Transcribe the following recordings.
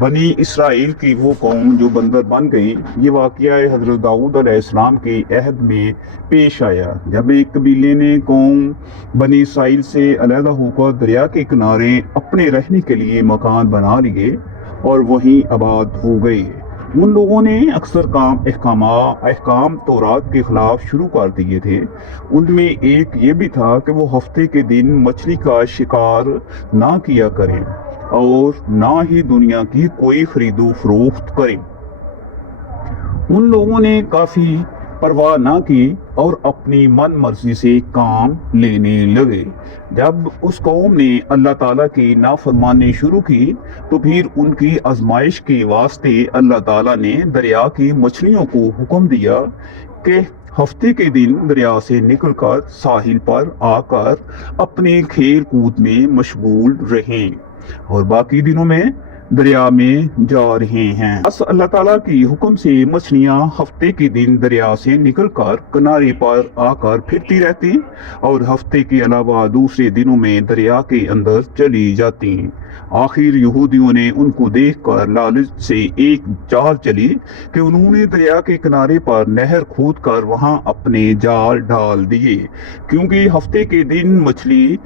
بنی اسرائیل کی وہ قوم جو بندر بن گئی، یہ واقعہ حضرت داؤد علیہ السلام کے عہد میں پیش آیا، جب ایک قبیلے نے قوم بنی اسرائیل سے علیحدہ ہو کر دریا کے کنارے اپنے رہنے کے لیے مکان بنا لیے اور وہیں آباد ہو گئے۔ ان لوگوں نے اکثر احکام تورات کے خلاف شروع کر دیے تھے۔ ان میں ایک یہ بھی تھا کہ وہ ہفتے کے دن مچھلی کا شکار نہ کیا کریں اور نہ ہی دنیا کی کوئی خرید و فروخت کریں۔ ان لوگوں نے کافی پرواہ نہ کی اور اپنی من مرضی سے کام لینے لگے۔ جب اس قوم نے اللہ تعالیٰ کی نافرمانی شروع کی تو پھر ان کی آزمائش کے واسطے اللہ تعالیٰ نے دریا کی مچھلیوں کو حکم دیا کہ ہفتے کے دن دریا سے نکل کر ساحل پر آ کر اپنے کھیل کود میں مشغول رہیں اور باقی دنوں میں دریا میں جا رہے ہیں۔ بس اللہ تعالیٰ کی حکم سے مچھلیاں ہفتے کے دن دریا سے نکل کر کنارے پر آ کر پھرتی رہتی اور ہفتے کے علاوہ دوسرے دنوں میں دریا کے اندر چلی جاتی۔ آخر یہودیوں نے ان کو دیکھ کر لالچ سے ایک چال چلی کہ انہوں نے دریا کے کنارے پر نہر کھود کر وہاں اپنے جال ڈال دیے، کیونکہ ہفتے کے دن مچھلی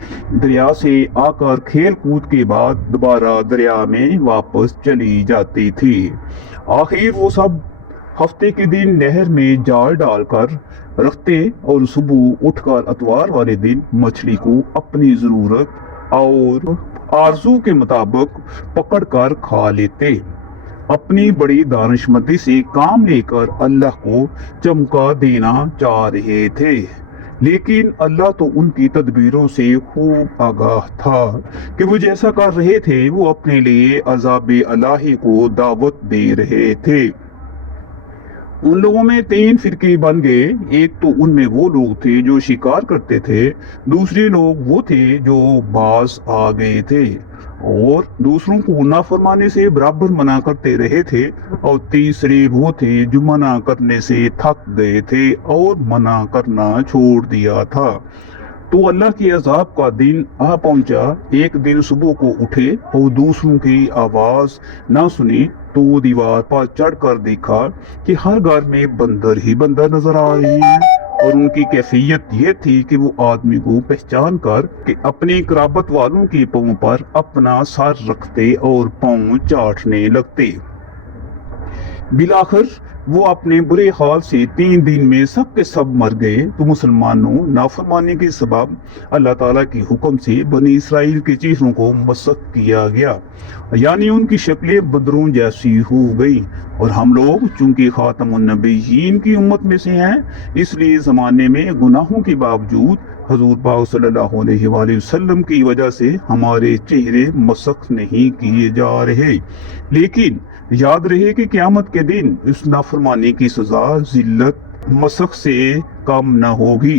دریا سے آ کر کھیل کود کے بعد دوبارہ دریا میں واپس چلی جاتی تھی۔ آخر وہ سب ہفتے کے دن نہر میں جال ڈال کر رکھتے اور صبح اٹھ کر اتوار والے دن مچھلی کو اپنی ضرورت اور آرزو کے مطابق پکڑ کر کھا لیتے۔ اپنی بڑی دانشمندی سے کام لے کر اللہ کو چمکا دینا چاہ رہے تھے، لیکن اللہ تو ان کی تدبیروں سے خوب آگاہ تھا کہ وہ جیسا کر رہے تھے وہ اپنے لیے عذاب الہی کو دعوت دے رہے تھے۔ ان لوگوں میں 3 فرقے بن گئے۔ ایک تو ان میں وہ لوگ تھے جو شکار کرتے تھے، دوسرے لوگ وہ تھے جو باز آ گئے تھے اور دوسروں کو نافرمانی سے برابر منع کرتے رہے تھے، اور تیسرے وہ تھے جو منع کرنے سے تھک گئے تھے اور منع کرنا چھوڑ دیا تھا۔ تو اللہ کے عذاب کا دن آ پہنچا۔ ایک دن صبح کو اٹھے اور دوسروں کی آواز نہ سنی تو وہ دیوار پر چڑھ کر دیکھا کہ ہر گھر میں بندر ہی بندر نظر آ رہے ہیں، اور ان کی کیفیت یہ تھی کہ وہ آدمی کو پہچان کر کہ اپنے قرابت والوں کے پاؤں پر اپنا سر رکھتے اور پاؤں چاٹنے لگتے۔ بالآخر وہ اپنے برے حال سے 3 دن میں سب کے سب مر گئے۔ تو مسلمانوں نافرمانی کے سبب اللہ تعالیٰ کے حکم سے بنی اسرائیل کے چہروں کو مسخ کیا گیا، یعنی ان کی شکلیں بندروں جیسی ہو گئی، اور ہم لوگ چونکہ خاتم النبیین کی امت میں سے ہیں، اس لیے زمانے میں گناہوں کے باوجود حضور پاک صلی اللہ علیہ وآلہ وسلم کی وجہ سے ہمارے چہرے مسخ نہیں کیے جا رہے، لیکن یاد رہے کہ قیامت کے دن اس نافرمانی کی سزا ذلت مسخ سے کم نہ ہوگی۔